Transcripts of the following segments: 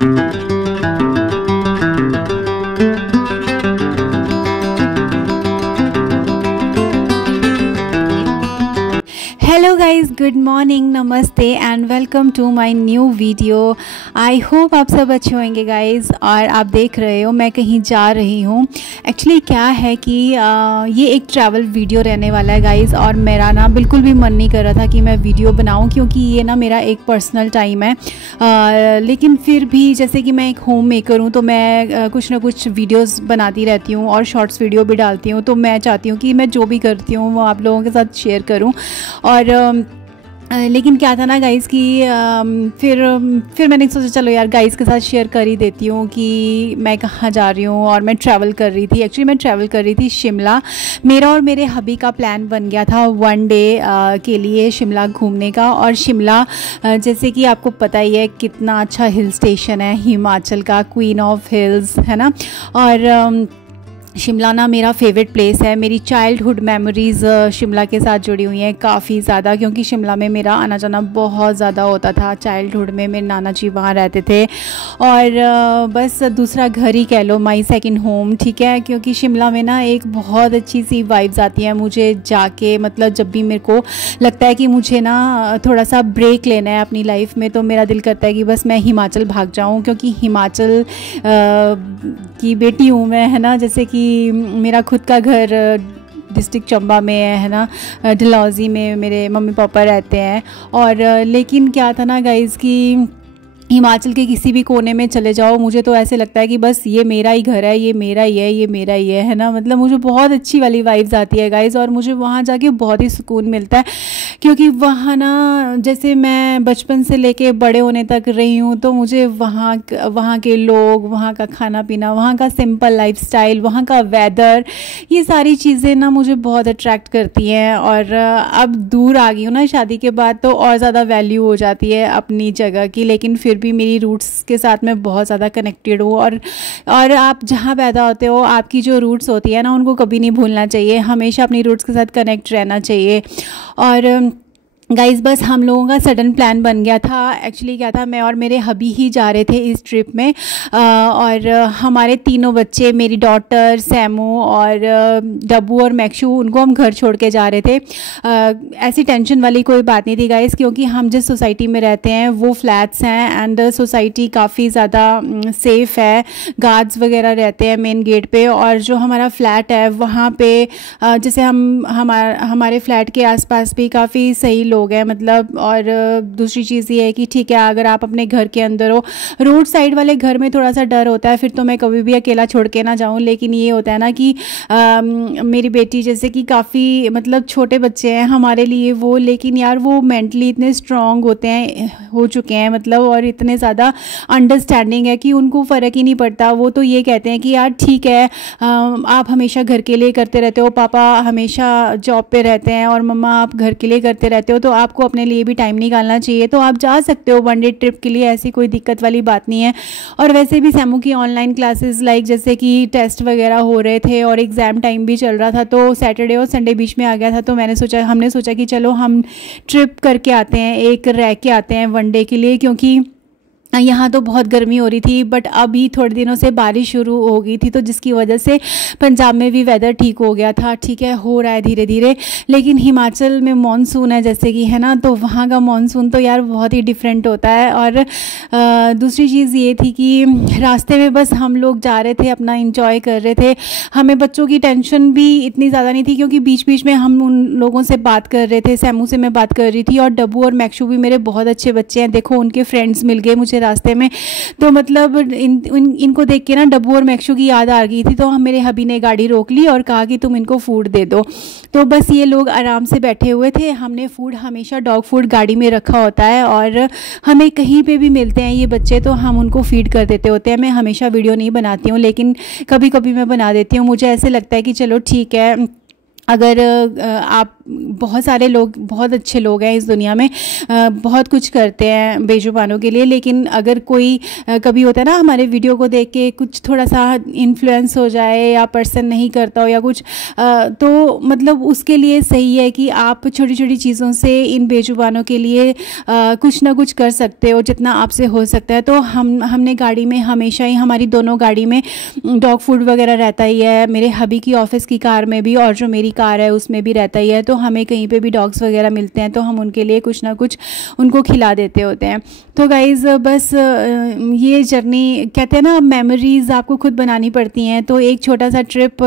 Hello guys, good morning, नमस्ते and welcome to my new video. I hope आप सब अच्छे होंगे गाइज़। और आप देख रहे हो मैं कहीं जा रही हूँ। एक्चुअली क्या है कि ये एक ट्रैवल वीडियो रहने वाला है गाइज़, और मेरा ना बिल्कुल भी मन नहीं कर रहा था कि मैं वीडियो बनाऊँ, क्योंकि ये ना मेरा एक पर्सनल टाइम है। लेकिन फिर भी जैसे कि मैं एक होम मेकर हूँ, तो मैं कुछ ना कुछ वीडियोज़ बनाती रहती हूँ और शॉर्ट्स वीडियो भी डालती हूँ। तो मैं चाहती हूँ कि मैं जो भी करती हूँ वो आप लोगों के साथ शेयर करूँ। और लेकिन क्या था ना गाइज़ कि फिर मैंने सोचा चलो यार गाइज़ के साथ शेयर कर ही देती हूँ कि मैं कहाँ जा रही हूँ। और मैं ट्रैवल कर रही थी, एक्चुअली मैं ट्रैवल कर रही थी शिमला। मेरा और मेरे हबी का प्लान बन गया था वन डे के लिए शिमला घूमने का। और शिमला जैसे कि आपको पता ही है कितना अच्छा हिल स्टेशन है, हिमाचल का क्वीन ऑफ हिल्स है ना। और शिमला ना मेरा फेवरेट प्लेस है। मेरी चाइल्डहुड मेमोरीज़ शिमला के साथ जुड़ी हुई हैं काफ़ी ज़्यादा, क्योंकि शिमला में मेरा आना जाना बहुत ज़्यादा होता था। चाइल्डहुड में मेरे नाना जी वहाँ रहते थे, और बस दूसरा घर ही कह लो, माई सेकंड होम, ठीक है। क्योंकि शिमला में ना एक बहुत अच्छी सी वाइब्स आती हैं मुझे जाके। मतलब जब भी मेरे को लगता है कि मुझे ना थोड़ा सा ब्रेक लेना है अपनी लाइफ में, तो मेरा दिल करता है कि बस मैं हिमाचल भाग जाऊँ, क्योंकि हिमाचल की बेटी हूँ मैं, है ना। जैसे कि मेरा खुद का घर डिस्ट्रिक्ट चंबा में है ना, डलहौजी में मेरे मम्मी पापा रहते हैं। और लेकिन क्या था ना गाइज़ कि हिमाचल के किसी भी कोने में चले जाओ, मुझे तो ऐसे लगता है कि बस ये मेरा ही घर है, ये मेरा ही है, ये मेरा ही है ना। मतलब मुझे बहुत अच्छी वाली वाइब्स आती है गाइज़, और मुझे वहाँ जाके बहुत ही सुकून मिलता है। क्योंकि वहाँ ना जैसे मैं बचपन से लेके बड़े होने तक रही हूँ, तो मुझे वहाँ के लोग, वहाँ का खाना पीना, वहाँ का सिंपल लाइफस्टाइल, वहाँ का वेदर, ये सारी चीज़ें ना मुझे बहुत अट्रैक्ट करती हैं। और अब दूर आ गई हूँ ना शादी के बाद, तो और ज़्यादा वैल्यू हो जाती है अपनी जगह की। लेकिन फिर भी मेरी रूट्स के साथ मैं बहुत ज़्यादा कनेक्टेड हूँ। और आप जहाँ पैदा होते हो, आपकी जो रूट्स होती है ना, उनको कभी नहीं भूलना चाहिए, हमेशा अपनी रूट्स के साथ कनेक्ट रहना चाहिए। और गाइज़ बस हम लोगों का सडन प्लान बन गया था। एक्चुअली क्या था, मैं और मेरे हबी ही जा रहे थे इस ट्रिप में। और हमारे तीनों बच्चे, मेरी डॉटर सैमू और डब्बू और मैक्शू, उनको हम घर छोड़ के जा रहे थे। ऐसी टेंशन वाली कोई बात नहीं थी गाइज़, क्योंकि हम जिस सोसाइटी में रहते हैं वो फ्लैट्स हैं, एंड सोसाइटी काफ़ी ज़्यादा सेफ़ है। गार्ड्स वगैरह रहते हैं मेन गेट पे। और जो हमारा फ्लैट है वहाँ पे जैसे हमारे फ्लैट के आसपास भी काफ़ी सही लोग हैं, मतलब। और दूसरी चीज़ ये है कि ठीक है, अगर आप अपने घर के अंदर हो, रोड साइड वाले घर में थोड़ा सा डर होता है, फिर तो मैं कभी भी अकेला छोड़ के ना जाऊं। लेकिन ये होता है ना कि मेरी बेटी जैसे कि काफ़ी मतलब छोटे बच्चे हैं हमारे लिए वो, लेकिन यार वो मेंटली इतने स्ट्रांग हो चुके हैं, मतलब। और इतने ज़्यादा अंडरस्टैंडिंग है कि उनको फ़र्क ही नहीं पड़ता। वो तो ये कहते हैं कि यार ठीक है, आप हमेशा घर के लिए करते रहते हो, पापा हमेशा जॉब पे रहते हैं, और मम्मा आप घर के लिए करते रहते हो, तो आपको अपने लिए भी टाइम निकालना चाहिए। तो आप जा सकते हो वन डे ट्रिप के लिए, ऐसी कोई दिक्कत वाली बात नहीं है। और वैसे भी सैमू की ऑनलाइन क्लासेस, लाइक जैसे कि टेस्ट वगैरह हो रहे थे और एग्ज़ाम टाइम भी चल रहा था, तो सैटरडे और संडे बीच में आ गया था। तो हमने सोचा कि चलो हम ट्रिप करके आते हैं, एक रह के आते हैं वन डे के लिए। क्योंकि यहाँ तो बहुत गर्मी हो रही थी, बट अभी थोड़े दिनों से बारिश शुरू हो गई थी, तो जिसकी वजह से पंजाब में भी वेदर ठीक हो गया था। ठीक है, हो रहा है धीरे धीरे। लेकिन हिमाचल में मॉनसून है जैसे कि, है ना, तो वहाँ का मॉनसून तो यार बहुत ही डिफरेंट होता है। और दूसरी चीज़ ये थी कि रास्ते में बस हम लोग जा रहे थे, अपना इंजॉय कर रहे थे। हमें बच्चों की टेंशन भी इतनी ज़्यादा नहीं थी, क्योंकि बीच बीच में हम उन लोगों से बात कर रहे थे। सैमू से मैं बात कर रही थी, और डब्बू और मैक्शू भी मेरे बहुत अच्छे बच्चे हैं। देखो उनके फ्रेंड्स मिल गए मुझे रास्ते में, तो मतलब इनको देख के ना डब्बू और मैक्शू की याद आ गई थी। तो मेरे हबी ने गाड़ी रोक ली और कहा कि तुम इनको फूड दे दो। तो बस ये लोग आराम से बैठे हुए थे। हमने फूड, हमेशा डॉग फूड गाड़ी में रखा होता है, और हमें कहीं पे भी मिलते हैं ये बच्चे तो हम उनको फीड कर देते होते हैं। मैं हमेशा वीडियो नहीं बनाती हूँ, लेकिन कभी कभी मैं बना देती हूँ। मुझे ऐसे लगता है कि चलो ठीक है, अगर आप बहुत सारे लोग, बहुत अच्छे लोग हैं इस दुनिया में, बहुत कुछ करते हैं बेजुबानों के लिए, लेकिन अगर कोई कभी होता है ना हमारे वीडियो को देख के कुछ थोड़ा सा इन्फ्लुएंस हो जाए या पर्सन नहीं करता हो या कुछ, तो मतलब उसके लिए सही है कि आप छोटी छोटी चीज़ों से इन बेजुबानों के लिए कुछ ना कुछ कर सकते हो जितना आपसे हो सकता है। तो हमने गाड़ी में हमेशा ही, हमारी दोनों गाड़ी में डॉग फूड वगैरह रहता ही है, मेरे हबी की ऑफिस की कार में भी और जो मेरी कार है उसमें भी रहता ही है। तो हमें कहीं पे भी डॉग्स वगैरह मिलते हैं तो हम उनके लिए कुछ ना कुछ उनको खिला देते होते हैं। तो गाइज़ बस ये जर्नी, कहते हैं ना मेमोरीज़ आपको खुद बनानी पड़ती हैं। तो एक छोटा सा ट्रिप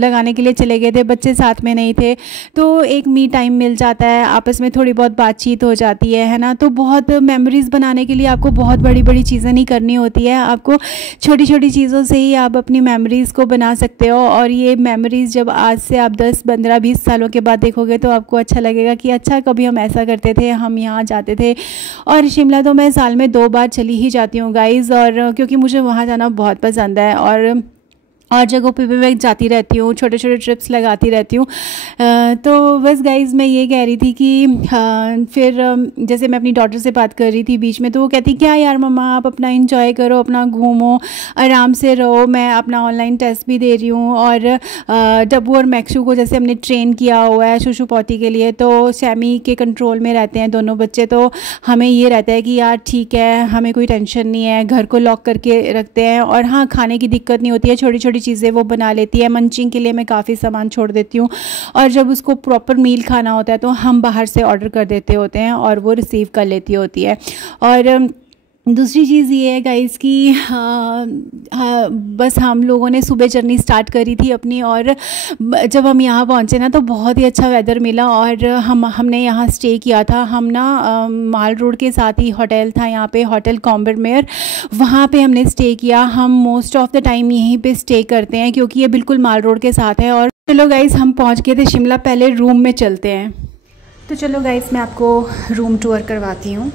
लगाने के लिए चले गए थे, बच्चे साथ में नहीं थे, तो एक मी टाइम मिल जाता है, आपस में थोड़ी बहुत बातचीत हो जाती है ना। तो बहुत मेमोरीज़ बनाने के लिए आपको बहुत बड़ी बड़ी चीज़ें नहीं करनी होती है, आपको छोटी छोटी चीज़ों से ही आप अपनी मेमोरीज़ को बना सकते हो। और ये मेमोरीज़ जब आज से आप 10, 15, 20 सालों के बाद देखोगे तो आपको अच्छा लगेगा कि अच्छा कभी हम ऐसा करते थे, हम यहाँ जाते थे। और शिमला तो मैं साल में 2 बार चली ही जाती हूँ गाइज़, और क्योंकि मुझे वहाँ जाना बहुत पसंद है और जगहों पे भी मैं जाती रहती हूँ, छोटे छोटे ट्रिप्स लगाती रहती हूँ। तो बस गाइज़ मैं ये कह रही थी कि फिर जैसे मैं अपनी डॉटर से बात कर रही थी बीच में, तो वो कहती क्या यार मम्मा आप अपना एंजॉय करो, अपना घूमो, आराम से रहो, मैं अपना ऑनलाइन टेस्ट भी दे रही हूँ। और डब्बू और मैक्सू को जैसे हमने ट्रेन किया हुआ है शुशु पौती के लिए, तो सैमी के कंट्रोल में रहते हैं दोनों बच्चे। तो हमें ये रहता है कि यार ठीक है, हमें कोई टेंशन नहीं है, घर को लॉक करके रखते हैं। और हाँ, खाने की दिक्कत नहीं होती है, छोटी छोटी चीज़ें वो बना लेती है। मंचिंग के लिए मैं काफ़ी सामान छोड़ देती हूँ, और जब उसको प्रॉपर मील खाना होता है तो हम बाहर से ऑर्डर कर देते होते हैं और वो रिसीव कर लेती होती है। और दूसरी चीज़ ये है गाइज़ कि बस हम लोगों ने सुबह जर्नी स्टार्ट करी थी अपनी, और जब हम यहाँ पहुँचे ना तो बहुत ही अच्छा वेदर मिला। और हमने यहाँ स्टे किया था, हम ना माल रोड के साथ ही होटल था यहाँ पे, होटल कॉम्बरमेयर, वहाँ पे हमने स्टे किया। हम मोस्ट ऑफ़ द टाइम यहीं पे स्टे करते हैं क्योंकि ये बिल्कुल माल रोड के साथ है। और चलो गाइज़ हम पहुँच गए थे शिमला, पहले रूम में चलते हैं। तो चलो गाइज़ मैं आपको रूम टूर करवाती हूँ।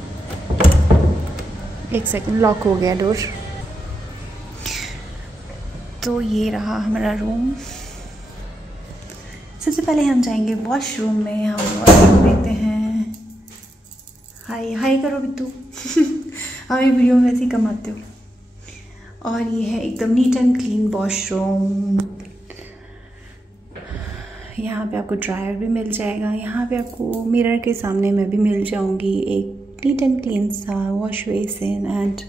एक सेकंड, लॉक हो गया डोर। तो ये रहा हमारा रूम। सबसे पहले हम जाएंगे वॉशरूम में, हम वॉशरूम देते हैं। हाय हाय करो बिट्टू। हमें वीडियो में वैसे ही कमाते हो। और ये है एकदम नीट एंड क्लीन वॉशरूम। यहाँ पे आपको ड्रायर भी मिल जाएगा, यहाँ पे आपको मिरर के सामने मैं भी मिल जाऊँगी, एक नीट एंड क्लीन सा वॉश बेसिन एंड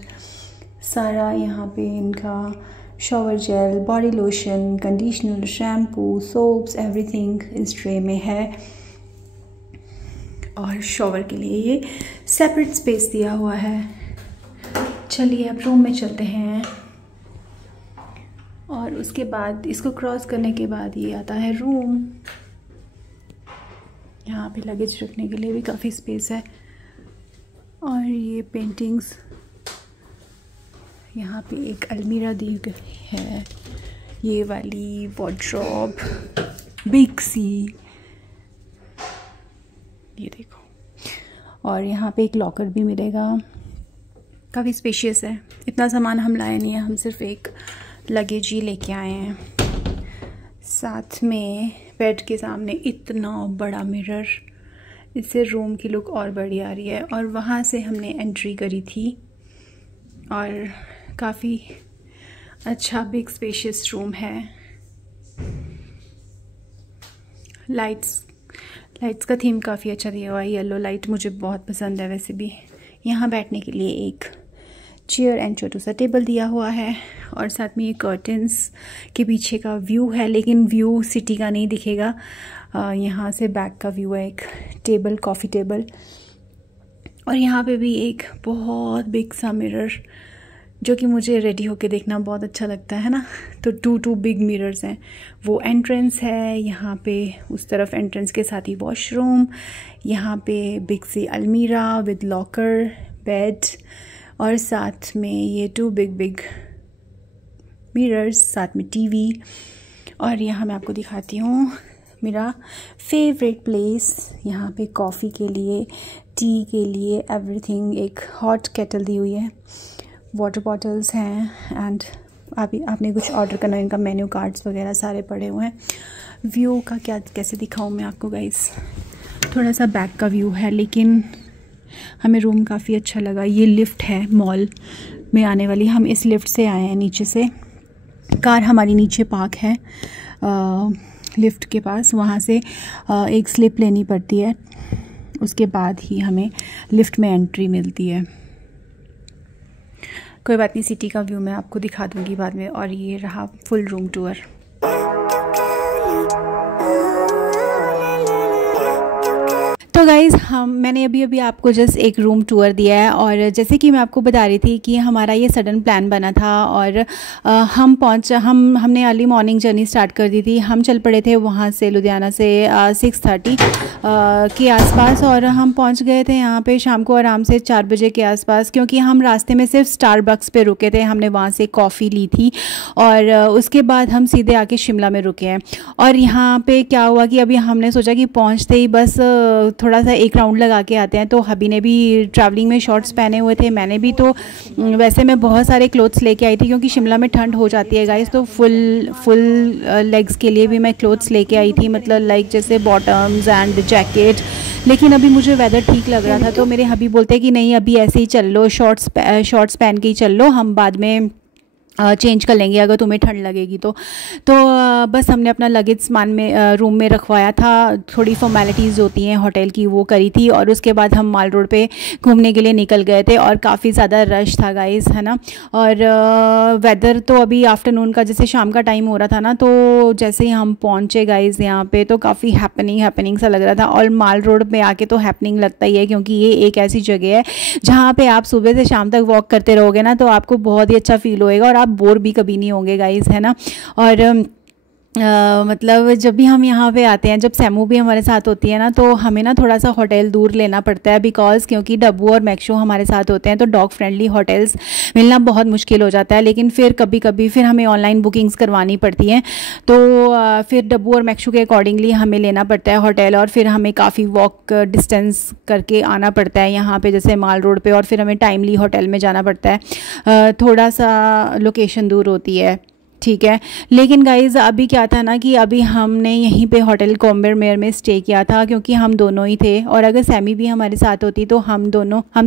सारा यहाँ पे इनका shower gel, body lotion, conditioner, shampoo, soaps, everything इस ट्रे में है। और शॉवर के लिए ये सेपरेट स्पेस दिया हुआ है। चलिए अब रूम में चलते हैं। और उसके बाद इसको क्रॉस करने के बाद ये आता है रूम। यहाँ पे लगेज रखने के लिए भी काफ़ी स्पेस है। और ये पेंटिंग्स, यहाँ पे एक अलमीरा दी गई है, ये वाली वार्डरोब बिग सी, ये देखो। और यहाँ पे एक लॉकर भी मिलेगा, काफ़ी स्पेशियस है। इतना सामान हम लाए नहीं है, हम सिर्फ एक लगेज ही लेके आए हैं। साथ में बेड के सामने इतना बड़ा मिरर, इससे रूम की लुक और बड़ी आ रही है। और वहाँ से हमने एंट्री करी थी और काफ़ी अच्छा बिग स्पेशियस रूम है। लाइट्स का थीम काफ़ी अच्छा दिया हुआ है, येलो लाइट मुझे बहुत पसंद है वैसे भी। यहाँ बैठने के लिए एक चेयर एंड छोटा सा टेबल दिया हुआ है। और साथ में ये कर्टन्स के पीछे का व्यू है, लेकिन व्यू सिटी का नहीं दिखेगा। यहाँ से बैक का व्यू है, एक टेबल, कॉफ़ी टेबल। और यहाँ पे भी एक बहुत बिग सा मिरर, जो कि मुझे रेडी होके देखना बहुत अच्छा लगता है ना। तो टू बिग मिरर्स हैं। वो एंट्रेंस है यहाँ पे, उस तरफ एंट्रेंस के साथ ही वॉशरूम, यहाँ पे बिग सी अलमीरा विद लॉकर, बेड, और साथ में ये 2 बिग मिरर्स, साथ में टीवी। और यहाँ मैं आपको दिखाती हूँ मेरा फेवरेट प्लेस, यहाँ पे कॉफ़ी के लिए, टी के लिए, एवरीथिंग। एक हॉट केटल दी हुई है, वाटर बॉटल्स हैं, एंड आपने कुछ ऑर्डर करना है, इनका मेन्यू कार्ड्स वगैरह सारे पड़े हुए हैं। व्यू का क्या कैसे दिखाऊं मैं आपको गाइस। थोड़ा सा बैक का व्यू है, लेकिन हमें रूम काफ़ी अच्छा लगा। ये लिफ्ट है मॉल में आने वाली, हम इस लिफ्ट से आए हैं नीचे से। कार हमारी नीचे पार्क है लिफ्ट के पास, वहाँ से एक स्लिप लेनी पड़ती है, उसके बाद ही हमें लिफ्ट में एंट्री मिलती है। कोई बात नहीं, सिटी का व्यू मैं आपको दिखा दूँगी बाद में। और ये रहा फुल रूम टूर। तो गाइज़ मैंने अभी आपको जस्ट एक रूम टूर दिया है, और जैसे कि मैं आपको बता रही थी कि हमारा ये सडन प्लान बना था, और हमने अर्ली मॉर्निंग जर्नी स्टार्ट कर दी थी। हम चल पड़े थे वहाँ से लुधियाना से 6:30 के आसपास, और हम पहुँच गए थे यहाँ पे शाम को आराम से 4 बजे के आसपास, क्योंकि हम रास्ते में सिर्फ स्टारबक्स पे रुके थे। हमने वहाँ से कॉफ़ी ली थी और उसके बाद हम सीधे आके शिमला में रुके हैं। और यहाँ पे क्या हुआ कि अभी हमने सोचा कि पहुँचते ही बस थोड़ा सा एक राउंड लगा के आते हैं। तो हबी ने भी ट्रैवलिंग में शॉर्ट्स पहने हुए थे, मैंने भी। तो वैसे मैं बहुत सारे क्लोथ्स लेके आई थी, क्योंकि शिमला में ठंड हो जाती है गाइस। तो फुल लेग्स के लिए भी मैं क्लोथ्स लेके आई थी, मतलब लाइक जैसे बॉटम्स एंड जैकेट। लेकिन अभी मुझे वेदर ठीक लग रहा था, तो मेरे हबी बोलते हैं कि नहीं अभी ऐसे ही चल लो, शॉर्ट्स पहन के ही चल लो, हम बाद में चेंज कर लेंगे अगर तुम्हें ठंड लगेगी तो बस हमने अपना लगेज सामान में रूम में रखवाया था। थोड़ी फॉर्मेलिटीज़ होती हैं होटल की वो करी थी, और उसके बाद हम माल रोड पे घूमने के लिए निकल गए थे। और काफ़ी ज़्यादा रश था गाइस, है ना। और वेदर तो अभी आफ्टरनून का जैसे शाम का टाइम हो रहा था ना, तो जैसे ही हम पहुँचे गाइस यहाँ पे, तो काफ़ी हैपनिंग सा लग रहा था। और माल रोड पे आके तो हैपनिंग लगता ही है, क्योंकि ये एक ऐसी जगह है जहाँ पर आप सुबह से शाम तक वॉक करते रहोगे ना, तो आपको बहुत ही अच्छा फील होएगा, और आप बोर भी कभी नहीं होंगे गाइस, है ना। और मतलब जब भी हम यहाँ पे आते हैं, जब सैमू भी हमारे साथ होती है ना, तो हमें ना थोड़ा सा होटल दूर लेना पड़ता है, बिकॉज़ क्योंकि डब्बू और मैक्शो हमारे साथ होते हैं, तो डॉग फ्रेंडली होटल्स मिलना बहुत मुश्किल हो जाता है। लेकिन फिर कभी कभी फिर हमें ऑनलाइन बुकिंग्स करवानी पड़ती हैं, तो फिर डब्बू और मैक्शो के अकॉर्डिंगली हमें लेना पड़ता है होटल, और फिर हमें काफ़ी वॉक डिस्टेंस करके आना पड़ता है यहाँ पे जैसे माल रोड पे, और फिर हमें टाइमली होटल में जाना पड़ता है। थोड़ा सा लोकेशन दूर होती है, ठीक है। लेकिन गाइज़ अभी क्या था ना कि अभी हमने यहीं पे होटल कॉम्बरमेयर में स्टे किया था, क्योंकि हम दोनों ही थे, और अगर सैमी भी हमारे साथ होती तो हम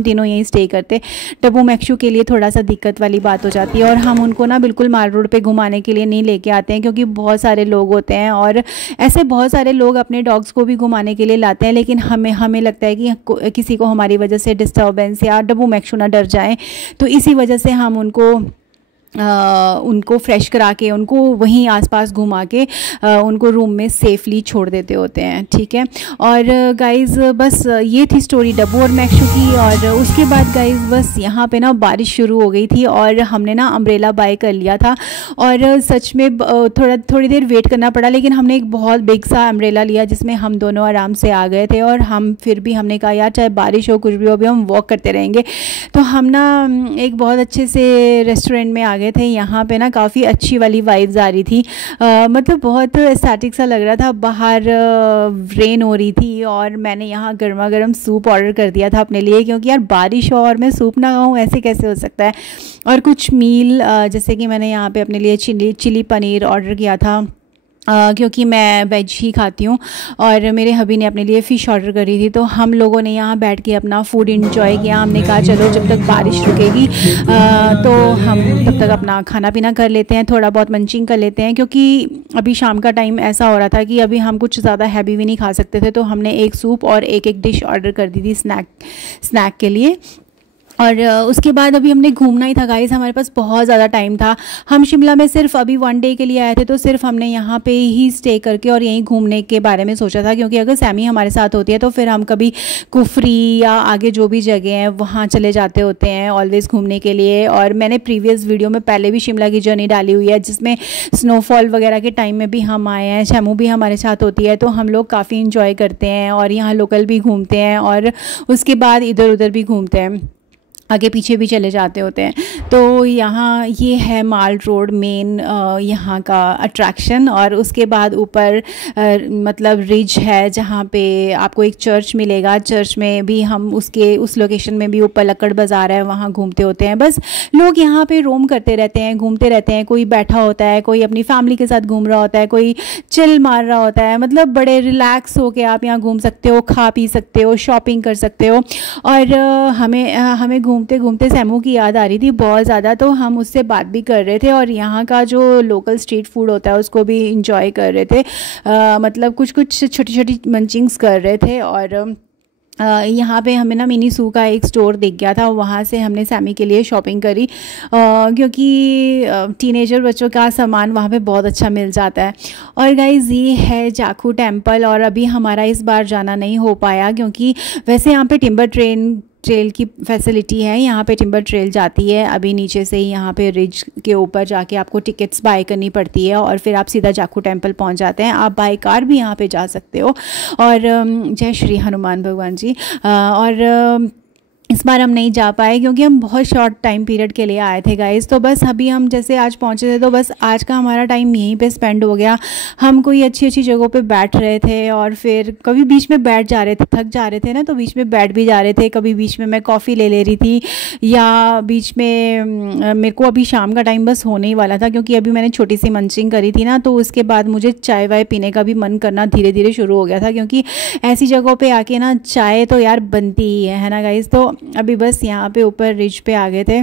तीनों यहीं स्टे करते। डब्बू मैक्शू के लिए थोड़ा सा दिक्कत वाली बात हो जाती है, और हम उनको ना बिल्कुल माल रोड पे घुमाने के लिए नहीं लेके आते हैं, क्योंकि बहुत सारे लोग होते हैं, और ऐसे बहुत सारे लोग अपने डॉग्स को भी घुमाने के लिए लाते हैं। लेकिन हमें लगता है कि किसी को हमारी वजह से डिस्टर्बेंस या डब्बू मैक्शू ना डर जाएँ, तो इसी वजह से हम उनको फ्रेश करा के उनको वहीं आसपास घुमा के उनको रूम में सेफली छोड़ देते होते हैं, ठीक है। और गाइज़ बस ये थी स्टोरी डब्बू और मैक्शू की। और उसके बाद गाइज़ बस यहाँ पे ना बारिश शुरू हो गई थी, और हमने ना अम्ब्रेला बाय कर लिया था, और सच में थोड़ी देर वेट करना पड़ा, लेकिन हमने एक बहुत बिग सा अम्ब्रेला लिया जिसमें हम दोनों आराम से आ गए थे। और हमने कहा यार चाहे बारिश हो कुछ भी हो, अभी हम वॉक करते रहेंगे। तो हम ना एक बहुत अच्छे से रेस्टोरेंट में आ गए थे। यहाँ पे ना काफ़ी अच्छी वाली वाइब्स आ रही थी, मतलब बहुत एस्थेटिक सा लग रहा था। बाहर रेन हो रही थी, और मैंने यहाँ गर्मा गर्म सूप ऑर्डर कर दिया था अपने लिए, क्योंकि यार बारिश हो और मैं सूप ना खाऊँ, ऐसे कैसे हो सकता है। और कुछ मील जैसे कि मैंने यहाँ पे अपने लिए चिली पनीर ऑर्डर किया था, क्योंकि मैं वेज ही खाती हूँ, और मेरे हबी ने अपने लिए फ़िश ऑर्डर करी थी। तो हम लोगों ने यहाँ बैठ के अपना फूड इंजॉय किया। हमने कहा चलो जब तक बारिश रुकेगी तो हम तब तक अपना खाना पीना कर लेते हैं, थोड़ा बहुत मंचिंग कर लेते हैं, क्योंकि अभी शाम का टाइम ऐसा हो रहा था कि अभी हम कुछ ज़्यादा हैवी भी नहीं खा सकते थे। तो हमने एक सूप और एक डिश ऑर्डर कर दी थी स्नैक के लिए। और उसके बाद अभी हमने घूमना ही था गाइस, हमारे पास बहुत ज़्यादा टाइम था। हम शिमला में सिर्फ अभी 1 डे के लिए आए थे, तो सिर्फ हमने यहाँ पे ही स्टे करके और यहीं घूमने के बारे में सोचा था, क्योंकि अगर सैमी हमारे साथ होती है तो फिर हम कभी कुफरी या आगे जो भी जगह हैं वहाँ चले जाते होते हैं ऑलवेज़ घूमने के लिए। और मैंने प्रीवियस वीडियो में पहले भी शिमला की जर्नी डाली हुई है, जिसमें स्नोफॉल वगैरह के टाइम में भी हम आए हैं। शैमू भी हमारे साथ होती है, तो हम लोग काफ़ी इंजॉय करते हैं, और यहाँ लोकल भी घूमते हैं, और उसके बाद इधर उधर भी घूमते हैं। आगे पीछे भी चले जाते होते हैं। तो यहाँ ये है माल रोड मेन यहाँ का अट्रैक्शन। और उसके बाद ऊपर मतलब रिज है जहाँ पे आपको एक चर्च मिलेगा। चर्च में भी हम उस लोकेशन में भी ऊपर लक्कड़ बाज़ार है, वहाँ घूमते होते हैं। बस लोग यहाँ पे रोम करते रहते हैं, घूमते रहते हैं। कोई बैठा होता है, कोई अपनी फैमिली के साथ घूम रहा होता है, कोई चिल मार रहा होता है। मतलब बड़े रिलैक्स होके आप यहाँ घूम सकते हो, खा पी सकते हो, शॉपिंग कर सकते हो। और हमें घूमते घूमते सैमू की याद आ रही थी बहुत ज़्यादा, तो हम उससे बात भी कर रहे थे और यहाँ का जो लोकल स्ट्रीट फूड होता है उसको भी इंजॉय कर रहे थे। मतलब कुछ छोटी छोटी मंचिंग्स कर रहे थे। और यहाँ पे हमें ना मिनी सू का एक स्टोर दिख गया था, वहाँ से हमने सैमी के लिए शॉपिंग करी क्योंकि टीनेजर बच्चों का सामान वहाँ पे बहुत अच्छा मिल जाता है। और गाइज़ ये है जाखू टेम्पल। और अभी हमारा इस बार जाना नहीं हो पाया क्योंकि वैसे यहाँ पे टिम्बर ट्रेल की फैसिलिटी है, यहाँ पे टिम्बर ट्रेल जाती है। अभी नीचे से ही यहाँ पे रिज के ऊपर जाके आपको टिकट्स बाय करनी पड़ती है और फिर आप सीधा जाखू टेम्पल पहुँच जाते हैं। आप बाय कार भी यहाँ पे जा सकते हो। और जय श्री हनुमान भगवान जी। और इस बार हम नहीं जा पाए क्योंकि हम बहुत शॉर्ट टाइम पीरियड के लिए आए थे गाइस। तो बस अभी हम जैसे आज पहुंचे थे तो बस आज का हमारा टाइम यहीं पे स्पेंड हो गया। हम कोई अच्छी अच्छी जगहों पे बैठ रहे थे और फिर कभी बीच में बैठ जा रहे थे, थक जा रहे थे ना तो बीच में बैठ भी जा रहे थे। कभी बीच में मैं कॉफ़ी ले रही थी या बीच में मेरे को अभी शाम का टाइम बस होने ही वाला था क्योंकि अभी मैंने छोटी सी मंचिंग करी थी ना, तो उसके बाद मुझे चाय वाय पीने का भी मन करना धीरे धीरे शुरू हो गया था क्योंकि ऐसी जगहों पर आके ना चाय तो यार बनती ही है ना गाइज़। तो अभी बस यहाँ पे ऊपर रिज पे आ गए थे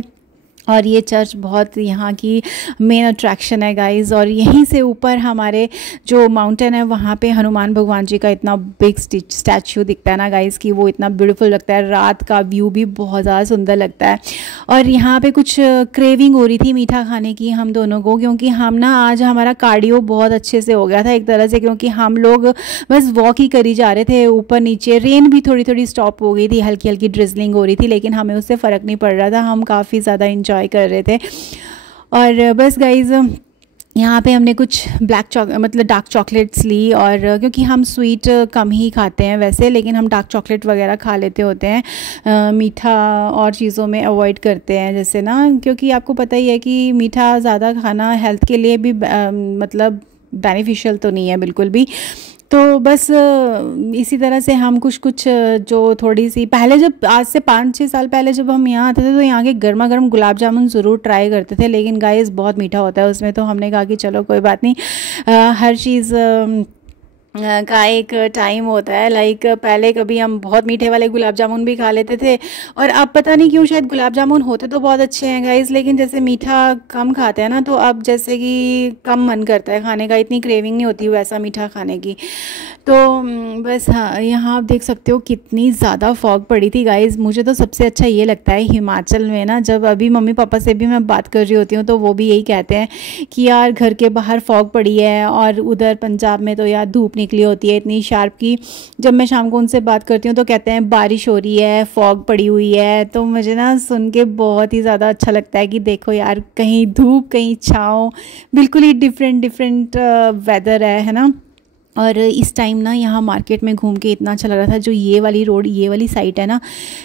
और ये चर्च बहुत यहाँ की मेन अट्रैक्शन है गाइज़। और यहीं से ऊपर हमारे जो माउंटेन है वहाँ पे हनुमान भगवान जी का इतना बिग स्टैचू दिखता है ना गाइज़ कि वो इतना ब्यूटीफुल लगता है। रात का व्यू भी बहुत ज़्यादा सुंदर लगता है। और यहाँ पे कुछ क्रेविंग हो रही थी मीठा खाने की हम दोनों को क्योंकि हम ना आज हमारा कार्डियो बहुत अच्छे से हो गया था एक तरह से, क्योंकि हम लोग बस वॉक ही करी जा रहे थे ऊपर नीचे। रेन भी थोड़ी थोड़ी स्टॉप हो गई थी, हल्की हल्की ड्रिजलिंग हो रही थी, लेकिन हमें उससे फ़र्क नहीं पड़ रहा था। हम काफ़ी ज़्यादा इंजॉय कर रहे थे। और बस गाइज़ यहाँ पे हमने कुछ मतलब डार्क चॉकलेट्स ली। और क्योंकि हम स्वीट कम ही खाते हैं वैसे, लेकिन हम डार्क चॉकलेट वगैरह खा लेते होते हैं। मीठा और चीज़ों में अवॉइड करते हैं जैसे ना, क्योंकि आपको पता ही है कि मीठा ज़्यादा खाना हेल्थ के लिए भी मतलब बेनिफिशियल तो नहीं है बिल्कुल भी। तो बस इसी तरह से हम कुछ जो थोड़ी सी पहले, जब आज से 5-6 साल पहले जब हम यहाँ आते थे तो यहाँ के गर्मा गर्म गुलाब जामुन ज़रूर ट्राई करते थे, लेकिन गाइस बहुत मीठा होता है उसमें। तो हमने कहा कि चलो कोई बात नहीं, हर चीज़ का एक टाइम होता है। लाइक पहले कभी हम बहुत मीठे वाले गुलाब जामुन भी खा लेते थे और अब पता नहीं क्यों, शायद गुलाब जामुन होते तो बहुत अच्छे हैं गाइस, लेकिन जैसे मीठा कम खाते हैं ना तो अब जैसे कि कम मन करता है खाने का, इतनी क्रेविंग नहीं होती वैसा मीठा खाने की। तो बस हाँ, यहाँ आप देख सकते हो कितनी ज़्यादा फॉग पड़ी थी गाइस। मुझे तो सबसे अच्छा ये लगता है हिमाचल में ना, जब अभी मम्मी पापा से भी मैं बात कर रही होती हूँ तो वो भी यही कहते हैं कि यार घर के बाहर फॉग पड़ी है, और उधर पंजाब में तो यार धूप निकली होती है इतनी शार्प की। जब मैं शाम को उनसे बात करती हूँ तो कहते हैं बारिश हो रही है, फॉग पड़ी हुई है। तो मुझे ना सुन के बहुत ही ज़्यादा अच्छा लगता है कि देखो यार, कहीं धूप कहीं छाँव, बिल्कुल ही डिफरेंट वेदर है ना। और इस टाइम ना यहाँ मार्केट में घूम के इतना अच्छा लग रहा था। जो ये वाली रोड, ये वाली साइट है ना,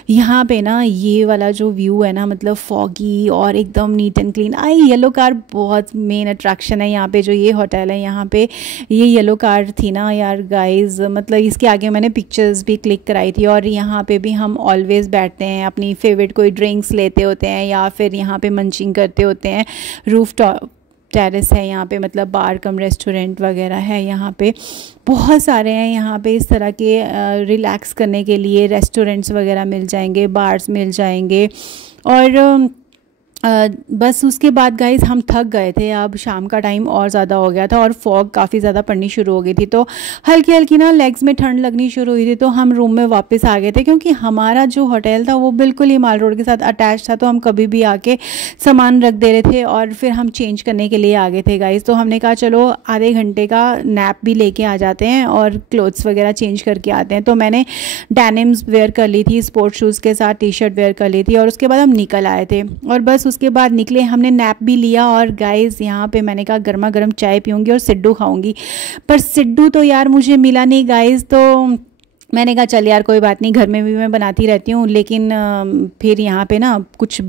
यहाँ पे ना ये वाला जो व्यू है ना, मतलब फॉगी और एकदम neat and clean. Yellow car बहुत मेन अट्रैक्शन है यहाँ पे। जो ये होटल है यहाँ पे, ये येलो कार थी ना यार गाइज, मतलब इसके आगे मैंने पिक्चर्स भी क्लिक कराई थी। और यहाँ पे भी हम ऑलवेज बैठते हैं, अपनी फेवरेट कोई ड्रिंक्स लेते होते हैं या फिर यहाँ पे मंचिंग करते होते हैं। रूफ टॉप टेरेस है यहाँ पे, मतलब बार कम रेस्टोरेंट वगैरह है यहाँ पे, बहुत सारे हैं यहाँ पे इस तरह के रिलैक्स करने के लिए। रेस्टोरेंट्स वगैरह मिल जाएंगे, बार्स मिल जाएंगे। और बस उसके बाद गाइस हम थक गए थे, अब शाम का टाइम और ज़्यादा हो गया था और फॉग काफ़ी ज़्यादा पड़नी शुरू हो गई थी। तो हल्की हल्की ना लेग्स में ठंड लगनी शुरू हुई थी, तो हम रूम में वापस आ गए थे क्योंकि हमारा जो होटल था वो बिल्कुल ही माल रोड के साथ अटैच था। तो हम कभी भी आके सामान रख दे रहे थे और फिर हम चेंज करने के लिए आ गए थे गाइस। तो हमने कहा चलो आधे घंटे का नैप भी लेके आ जाते हैं और क्लोथ्स वगैरह चेंज करके आते हैं। तो मैंने डेनिम्स वेयर कर ली थी, स्पोर्ट्स शूज़ के साथ टी शर्ट वेयर कर ली थी और उसके बाद हम निकल आए थे। और बस उसके बाद निकले, हमने नैप भी लिया। और गाइस यहाँ पे मैंने कहा गर्मा गर्म चाय पीऊँगी और सिड्डू खाऊंगी, पर सिड्डू तो यार मुझे मिला नहीं गाइस। तो मैंने कहा चल यार कोई बात नहीं, घर में भी मैं बनाती रहती हूँ, लेकिन फिर यहाँ पे ना कुछ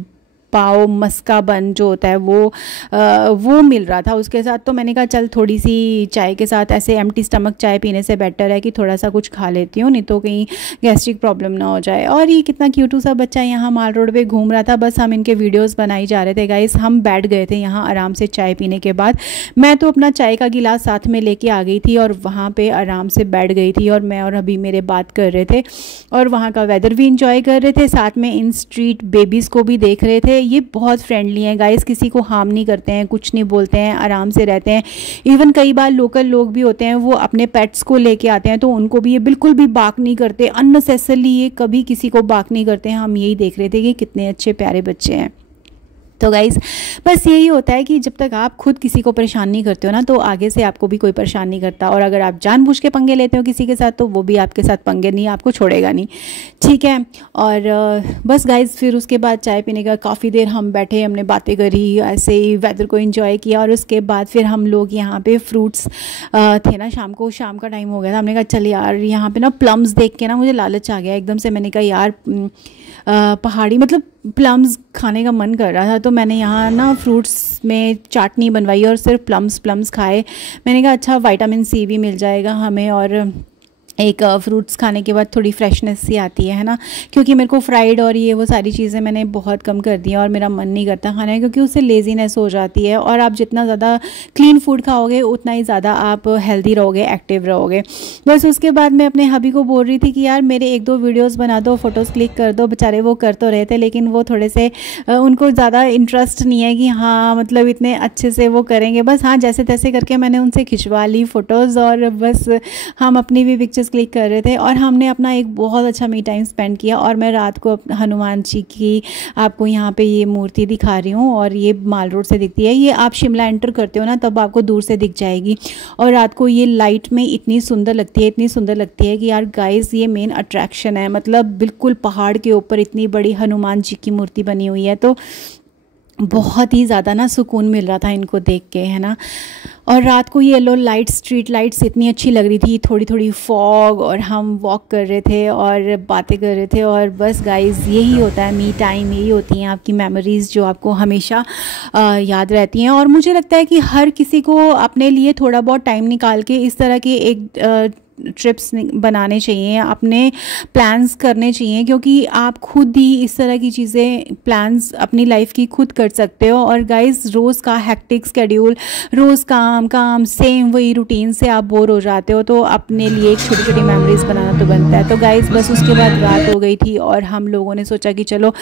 पाव मस्का बन जो होता है वो मिल रहा था उसके साथ। तो मैंने कहा चल थोड़ी सी चाय के साथ, ऐसे एम्प्टी स्टमक चाय पीने से बेटर है कि थोड़ा सा कुछ खा लेती हूँ, नहीं तो कहीं गैस्ट्रिक प्रॉब्लम ना हो जाए। और ये कितना क्यूटू सा बच्चा यहाँ माल रोड पे घूम रहा था। बस हम इनके वीडियोस बनाई जा रहे थे गाइस। हम बैठ गए थे यहाँ आराम से चाय पीने के बाद। मैं तो अपना चाय का गिलास साथ में लेके आ गई थी और वहाँ पर आराम से बैठ गई थी, और मैं और अभी मेरे बात कर रहे थे और वहाँ का वेदर भी इंजॉय कर रहे थे, साथ में इन स्ट्रीट बेबीज़ को भी देख रहे थे। ये बहुत फ्रेंडली हैं गाइस, किसी को हार्म नहीं करते हैं, कुछ नहीं बोलते हैं, आराम से रहते हैं। इवन कई बार लोकल लोग भी होते हैं, वो अपने पेट्स को लेके आते हैं तो उनको भी ये बिल्कुल भी बाक नहीं करते, अननेसेसरली ये कभी किसी को बाक नहीं करते हैं। हम यही देख रहे थे कि कितने अच्छे प्यारे बच्चे हैं। तो गाइज़ बस यही होता है कि जब तक आप खुद किसी को परेशान नहीं करते हो ना, तो आगे से आपको भी कोई परेशान नहीं करता। और अगर आप जानबूझ के पंगे लेते हो किसी के साथ, तो वो भी आपके साथ पंगे नहीं, आपको छोड़ेगा नहीं, ठीक है। और बस गाइज़ फिर उसके बाद चाय पीने का काफ़ी देर हम बैठे, हमने बातें करी, ऐसे ही वेदर को एंजॉय किया। और उसके बाद फिर हम लोग यहाँ पे फ्रूट्स थे ना, शाम का टाइम हो गया था। हमने कहा चल यार यहाँ पे ना प्लम्स देख के ना मुझे लालच आ गया एकदम से। मैंने कहा यार पहाड़ी मतलब प्लम्स खाने का मन कर रहा था, तो मैंने यहाँ ना फ्रूट्स में चाटनी बनवाई और सिर्फ प्लम्स खाए। मैंने कहा अच्छा विटामिन सी भी मिल जाएगा हमें, और एक फ्रूट्स खाने के बाद थोड़ी फ्रेशनेस सी आती है ना, क्योंकि मेरे को फ्राइड और ये वो सारी चीज़ें मैंने बहुत कम कर दी और मेरा मन नहीं करता खाने, क्योंकि उससे लेज़ीनेस हो जाती है। और आप जितना ज़्यादा क्लीन फूड खाओगे उतना ही ज़्यादा आप हेल्दी रहोगे, एक्टिव रहोगे। बस उसके बाद मैं अपने हबी को बोल रही थी कि यार मेरे 1-2 वीडियोज़ बना दो, फ़ोटोज़ क्लिक कर दो। बेचारे वो कर तो रहे थे, लेकिन वो थोड़े से उनको ज़्यादा इंटरेस्ट नहीं है कि हाँ मतलब इतने अच्छे से वो करेंगे। बस हाँ जैसे तैसे करके मैंने उनसे खिंचवा ली फ़ोटोज़, और बस हम अपनी भी पिक्चर्स क्लिक कर रहे थे और हमने अपना एक बहुत अच्छा मी टाइम स्पेंड किया। और मैं रात को हनुमान जी की आपको यहाँ पे ये मूर्ति दिखा रही हूँ, और ये माल रोड से दिखती है। ये आप शिमला एंटर करते हो ना तब आपको दूर से दिख जाएगी, और रात को ये लाइट में इतनी सुंदर लगती है, इतनी सुंदर लगती है कि यार गाइस ये मेन अट्रैक्शन है। मतलब बिल्कुल पहाड़ के ऊपर इतनी बड़ी हनुमान जी की मूर्ति बनी हुई है, तो बहुत ही ज़्यादा ना सुकून मिल रहा था इनको देख के, है ना। और रात को येलो लाइट, स्ट्रीट लाइट्स इतनी अच्छी लग रही थी, थोड़ी थोड़ी फॉग, और हम वॉक कर रहे थे और बातें कर रहे थे। और बस गाइस यही होता है मी टाइम, यही होती हैं आपकी मेमोरीज़ जो आपको हमेशा याद रहती हैं। और मुझे लगता है कि हर किसी को अपने लिए थोड़ा बहुत टाइम निकाल के इस तरह के एक ट्रिप्स बनाने चाहिए, अपने प्लान्स करने चाहिए, क्योंकि आप खुद ही इस तरह की चीज़ें प्लान्स अपनी लाइफ की खुद कर सकते हो। और गाइस रोज़ का हेक्टिक शेड्यूल, रोज़ काम सेम वही रूटीन से आप बोर हो जाते हो, तो अपने लिए एक छोटी छोटी मेमोरीज बनाना तो बनता है। तो गाइस बस उसके बाद रात हो गई थी और हम लोगों ने सोचा कि चलो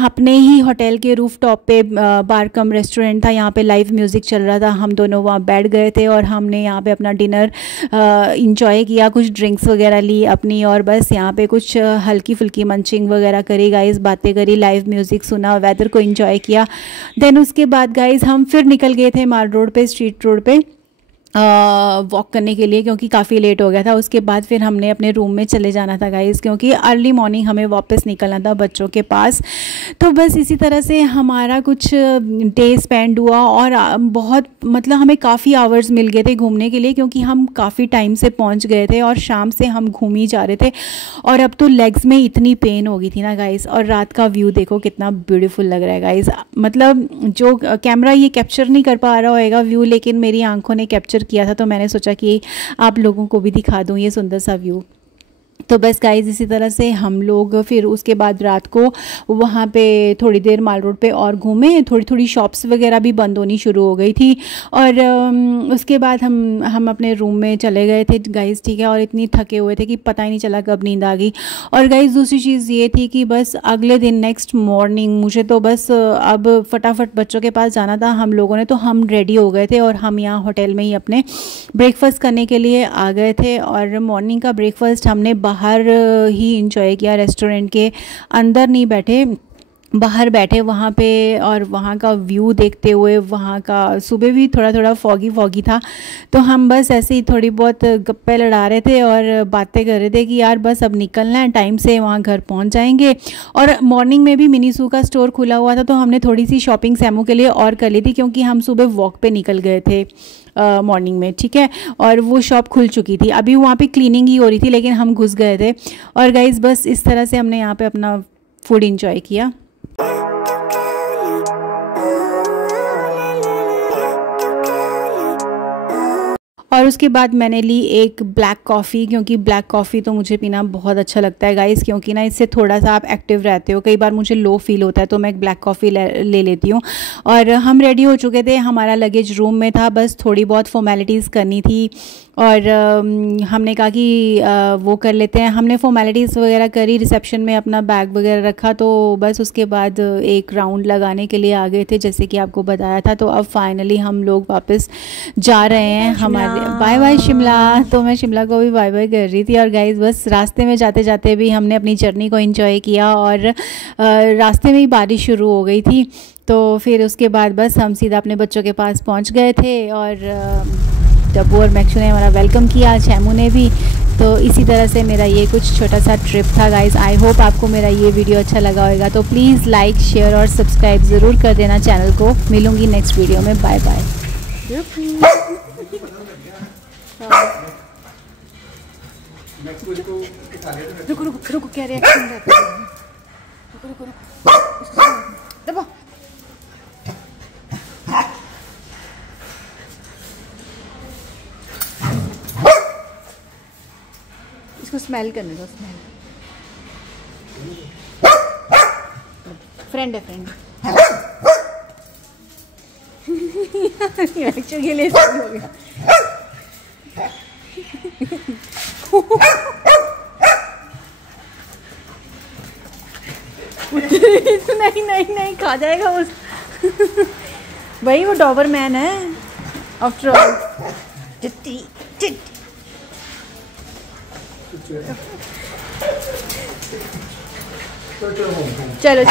अपने ही होटल के रूफटॉप पे बार कम रेस्टोरेंट था, यहाँ पे लाइव म्यूज़िक चल रहा था, हम दोनों वहाँ बैठ गए थे और हमने यहाँ पे अपना डिनर इंजॉय किया, कुछ ड्रिंक्स वगैरह ली अपनी, और बस यहाँ पे कुछ हल्की फुल्की मंचिंग वगैरह करी गाइस, बातें करी, लाइव म्यूज़िक सुना, वेदर को एंजॉय किया। देन उसके बाद गाइस हम फिर निकल गए थे माल रोड पे, स्ट्रीट रोड पे वॉक करने के लिए, क्योंकि काफ़ी लेट हो गया था। उसके बाद फिर हमने अपने रूम में चले जाना था गाइस, क्योंकि अर्ली मॉर्निंग हमें वापस निकलना था बच्चों के पास। तो बस इसी तरह से हमारा कुछ डे स्पेंड हुआ, और बहुत मतलब हमें काफ़ी आवर्स मिल गए थे घूमने के लिए, क्योंकि हम काफ़ी टाइम से पहुंच गए थे और शाम से हम घूम ही जा रहे थे। और अब तो लेग्स में इतनी पेन हो गई थी ना गाइस। और रात का व्यू देखो कितना ब्यूटीफुल लग रहा है गाइस, मतलब जो कैमरा ये कैप्चर नहीं कर पा रहा होगा व्यू, लेकिन मेरी आंखों ने कैप्चर किया था, तो मैंने सोचा कि आप लोगों को भी दिखा दूं ये सुंदर सा व्यू। तो बस गाइज इसी तरह से हम लोग फिर उसके बाद रात को वहाँ पे थोड़ी देर माल रोड पे और घूमे, थोड़ी थोड़ी शॉप्स वगैरह भी बंद होनी शुरू हो गई थी। और उसके बाद हम अपने रूम में चले गए थे गाइज, ठीक है। और इतनी थके हुए थे कि पता ही नहीं चला कब नींद आ गई। और गाइज दूसरी चीज़ ये थी कि बस अगले दिन नेक्स्ट मॉर्निंग मुझे तो बस अब फटाफट बच्चों के पास जाना था। हम लोगों ने तो हम रेडी हो गए थे और हम यहाँ होटल में ही अपने ब्रेकफास्ट करने के लिए आ गए थे। और मॉर्निंग का ब्रेकफास्ट हमने बाहर ही इंजॉय किया, रेस्टोरेंट के अंदर नहीं बैठे, बाहर बैठे वहाँ पे और वहाँ का व्यू देखते हुए, वहाँ का सुबह भी थोड़ा थोड़ा फॉगी फॉगी था, तो हम बस ऐसे ही थोड़ी बहुत गप्पे लड़ा रहे थे और बातें कर रहे थे कि यार बस अब निकलना है, टाइम से वहाँ घर पहुँच जाएंगे। और मॉर्निंग में भी मिनीसू का स्टोर खुला हुआ था, तो हमने थोड़ी सी शॉपिंग सैमू के लिए और कर ली थी, क्योंकि हम सुबह वॉक पे निकल गए थे मॉर्निंग में, ठीक है। और वो शॉप खुल चुकी थी, अभी वहाँ पे क्लीनिंग ही हो रही थी, लेकिन हम घुस गए थे। और गाइज़ बस इस तरह से हमने यहाँ पे अपना फूड इंजॉय किया। और उसके बाद मैंने ली एक ब्लैक कॉफ़ी, क्योंकि ब्लैक कॉफ़ी तो मुझे पीना बहुत अच्छा लगता है गाइस, क्योंकि ना इससे थोड़ा सा आप एक्टिव रहते हो। कई बार मुझे लो फील होता है तो मैं एक ब्लैक कॉफ़ी ले लेती हूँ। और हम रेडी हो चुके थे, हमारा लगेज रूम में था, बस थोड़ी बहुत फॉर्मेलिटीज़ करनी थी। और हमने कहा कि वो कर लेते हैं। हमने फॉर्मेलिटीज़ वगैरह करी, रिसेप्शन में अपना बैग वगैरह रखा, तो बस उसके बाद एक राउंड लगाने के लिए आ गए थे, जैसे कि आपको बताया था। तो अब फाइनली हम लोग वापस जा रहे हैं हमारे। Bye bye Shimla. तो मैं शिमला को भी बाय बाय कर रही थी। और गाइस बस रास्ते में जाते जाते भी हमने अपनी जर्नी को एंजॉय किया, और रास्ते में ही बारिश शुरू हो गई थी, तो फिर उसके बाद बस हम सीधा अपने बच्चों के पास पहुंच गए थे। और डब्बू और मैक्सू ने हमारा वेलकम किया, शैमू ने भी। तो इसी तरह से मेरा ये कुछ छोटा सा ट्रिप था गाइज़। आई होप आपको मेरा ये वीडियो अच्छा लगा होगा, तो प्लीज़ लाइक, शेयर और सब्सक्राइब ज़रूर कर देना चैनल को। मिलूँगी नेक्स्ट वीडियो में। Bye bye. रुको रुको रुको, क्या रिएक्शन रहता है? रुको रुको रुको, इसको स्मेल करने दो। स्मेल फ्रेंड है, फ्रेंड के लिए हो गया। नहीं नहीं नहीं, खा जाएगा वो। भाई वो डॉबरमैन है आफ्टर ऑल। चलो।